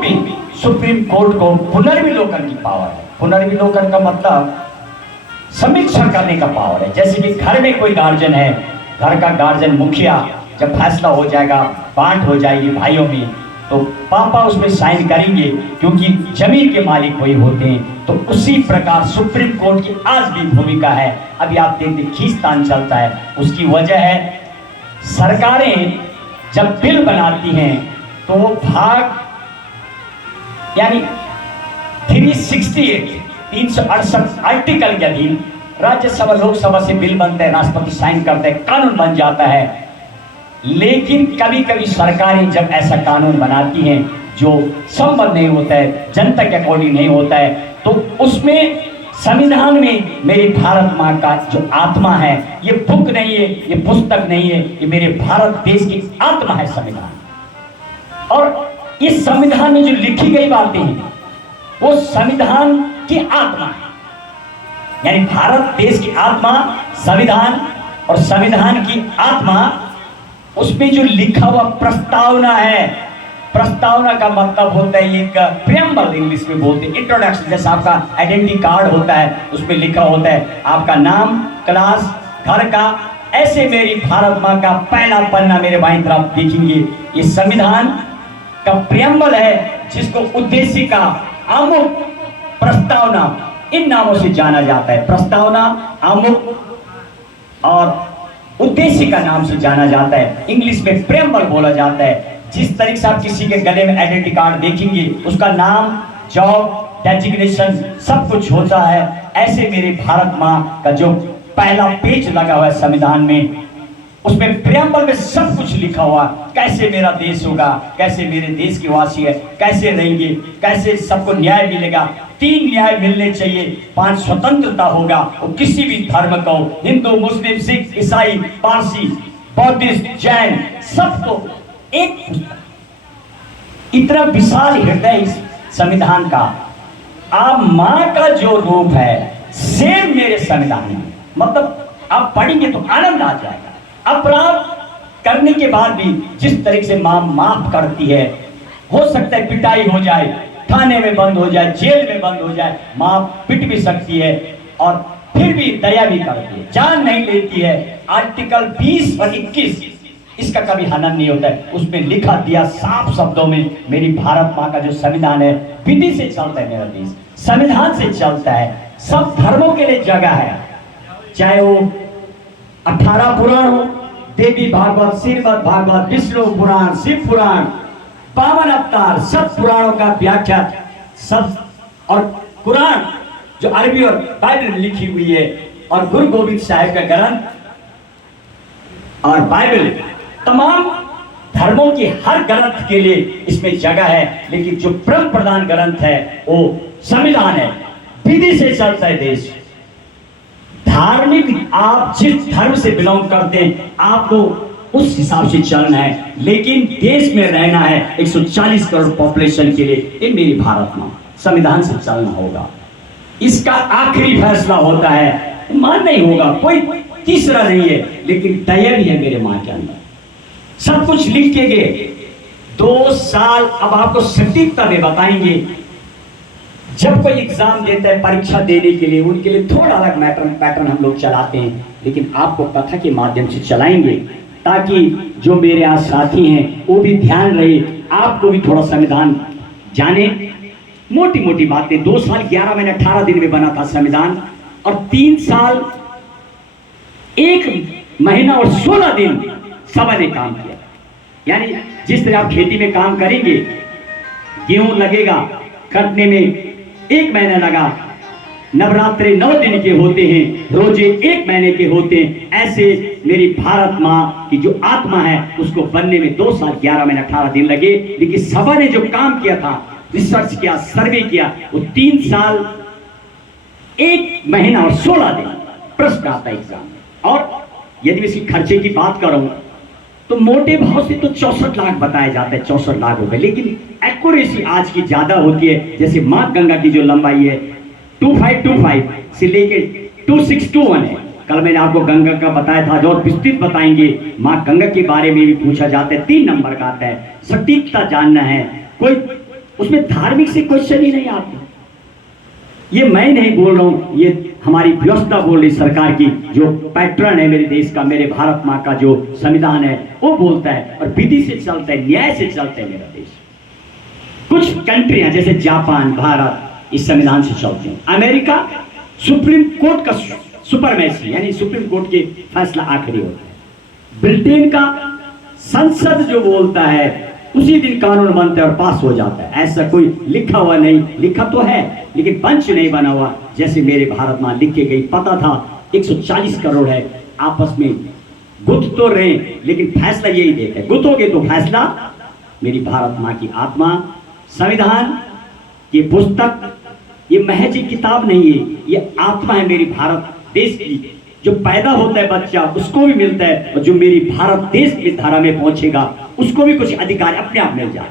भी supreme court को पुनर्विलोकन की पावर है। पुनर्विलोकन का मतलब समीक्षा करने का पावर है। जैसे कि घर में कोई गार्जियन है, घर का गार्जियन मुखिया जब फैसला हो जाएगा, बांट हो जाएगी भाइयों में, तो पापा उसमें साइन करेंगे क्योंकि जमीन के मालिक वही होते हैं। तो उसी प्रकार सुप्रीम कोर्ट की आज भी भूमिका है। अभी आप देखते खींचतान चलता है, उसकी वजह है सरकारें जब बिल बनाती हैं तो वो भाग यानी 368 आर्टिकल के अधीन राज्यसभा लोकसभा से बिल बनते हैं, राष्ट्रपति साइन करते हैं, कानून बन जाता है। लेकिन कभी कभी सरकारें जब ऐसा कानून बनाती हैं जो संबद्ध नहीं होता है, जनता के अकॉर्डिंग नहीं होता है, तो उसमें संविधान में मेरी भारत माँ का जो आत्मा है, ये बुक नहीं है, ये पुस्तक नहीं है, ये मेरे भारत देश की आत्मा है संविधान। और इस संविधान में जो लिखी गई बातें हैं वो संविधान की आत्मा है, यानी भारत देश की आत्मा संविधान, और संविधान की आत्मा उसमें जो लिखा हुआ प्रस्तावना है। प्रस्तावना का मतलब होता है एक प्रेम्बल, इंग्लिश में बोलते हैं इंट्रोडक्शन। जैसा आपका आइडेंटिटी कार्ड होता है, उसमें लिखा होता है आपका नाम, क्लास, घर का। ऐसे मेरी भारत माँ का पहला पन्ना मेरे भाई तरफ देखेंगे, ये संविधान का प्रेम्बल है, जिसको उद्देशिका, आमुख, प्रस्तावना, इन नामों से जाना जाता है। प्रस्तावना, आमुख और उद्देशिका नाम से जाना जाता है। इंग्लिश में प्रेम्बल बोला जाता है। जिस तरीके से आप किसी के गले में आइडेंटिटी कार्ड देखेंगे, उसका नाम, जॉब, डेजिग्नेशन सब कुछ होता है। ऐसे मेरी भारत माँ का जो पहला पेज लगा हुआ है संविधान में, उसमें प्रेम्बल में सब कुछ लिखा हुआ, कैसे मेरा देश होगा, कैसे मेरे देश के वासी है, कैसे रहेंगे, कैसे सबको न्याय मिलेगा। 3 न्याय मिलने चाहिए, 5 स्वतंत्रता होगा, और किसी भी धर्म को, हिंदू, मुस्लिम, सिख, ईसाई, पारसी, बौद्धिस्ट, जैन, सबको एक। इतना विशाल हृदय इस संविधान का। आप माँ का जो रूप है सेम मेरे संविधान में, मतलब आप पढ़ेंगे तो आनंद आ जाएगा। अपराध करने के बाद भी जिस तरीके से माँ माफ करती है, हो सकता है पिटाई हो जाए, थाने में बंद हो जाए, जेल में बंद हो जाए, माँ पिट भी सकती है और फिर भी दया भी करती है, जान नहीं लेती है। आर्टिकल 20 और 21 इसका कभी हनन नहीं होता है। उसमें लिखा दिया साफ शब्दों में, मेरी भारत माँ का जो संविधान है, विधि से चलता है मेरा देश, संविधान से चलता है। सब धर्मों के लिए जगह है, चाहे वो 18 पुराण हो, देवी भागवत, श्रीमद् भागवत, विष्णु पुराण, शिव पुराण, 52 अवतार, सब पुराणों का व्याख्या सब, और कुरान जो अरबी और बाइबल में लिखी हुई है, और गुरु गोविंद साहिब का ग्रंथ और बाइबल, तमाम धर्मों की हर ग्रंथ के लिए इसमें जगह है। लेकिन जो परम प्रधान ग्रंथ है वो संविधान है। विधि से चलता है देश। धार्मिक, आप जिस धर्म से बिलोंग करते हैं आपको उस हिसाब से चलना है, लेकिन देश में रहना है 140 करोड़ पॉपुलेशन के लिए, ये मेरी भारत माँ, संविधान से चलना होगा। इसका आखिरी फैसला होता है, मान नहीं होगा, कोई तीसरा नहीं है, लेकिन दया भी है मेरे माँ के अंदर। सब कुछ लिख के गए। 2 साल अब आपको सटीकता में बताएंगे। जब कोई एग्जाम देता है परीक्षा देने के लिए, उनके लिए थोड़ा अलग पैटर्न हम लोग चलाते हैं, लेकिन आपको कथा के माध्यम से चलाएंगे ताकि जो मेरे आज साथी हैं वो भी ध्यान रहे, आपको भी थोड़ा संविधान जाने। मोटी मोटी बातें। 2 साल 11 महीने 18 दिन में बना था संविधान, और 3 साल 1 महीना और 16 दिन सभा ने काम किया। यानी जिस तरह आप खेती में काम करेंगे, गेहूं लगेगा, कटने में 1 महीना लगा, नवरात्रे 9 दिन के होते हैं, रोजे 1 महीने के होते हैं, ऐसे मेरी भारत माँ की जो आत्मा है उसको बनने में 2 साल 11 महीने 18 दिन लगे। लेकिन सभा ने जो काम किया था, रिसर्च किया, सर्वे किया, वो 3 साल 1 महीना और 16 दिन। प्रश्न आता है एग्जाम में। और यदि इसकी खर्चे की बात करूं तो मोटे भाव से तो 64 लाख बताया जाता है, 64 लाख रुपए, लेकिन एक्यूरेसी आज की ज्यादा होती है। जैसे माँ गंगा की जो लंबाई है 2525 से लेके 2621 है। कल मैंने आपको गंगा का बताया था, जो विस्तृत बताएंगे। माँ गंगा के बारे में भी पूछा जाता है, 3 नंबर का आता है। सटीकता जानना है, कोई उसमें धार्मिक से क्वेश्चन ही नहीं आते। ये मैं नहीं बोल रहा हूं, ये हमारी व्यवस्था बोल रही सरकार की, जो पैटर्न है मेरे देश का, मेरे भारत माँ का जो संविधान है वो बोलता है, और विधि से चलता है, न्याय से चलता है मेरा देश। कुछ कंट्रियां जैसे जापान, भारत इस संविधान से चलते हैं। अमेरिका सुप्रीम कोर्ट का सुपरमेसी, यानी सुप्रीम कोर्ट के फैसला आखिरी होता है। ब्रिटेन का संसद जो बोलता है उसी दिन कानून बनता है और पास हो जाता है। ऐसा कोई लिखा हुआ नहीं, लिखा तो है लेकिन पंच नहीं बना हुआ। जैसे मेरे भारत में लिख के गई, पता था 140 करोड़ है, आपस में गुथ तो रहे लेकिन फैसला यही देता है। गुथोगे तो फैसला मेरी भारत माँ की आत्मा, संविधान ये पुस्तक, ये महज एक किताब नहीं है, ये आत्मा है मेरी भारत देश की। जो पैदा होता है बच्चा उसको भी मिलता है, और जो मेरी भारत देश की धारा में पहुंचेगा उसको भी कुछ अधिकार अपने आप मिल जाए।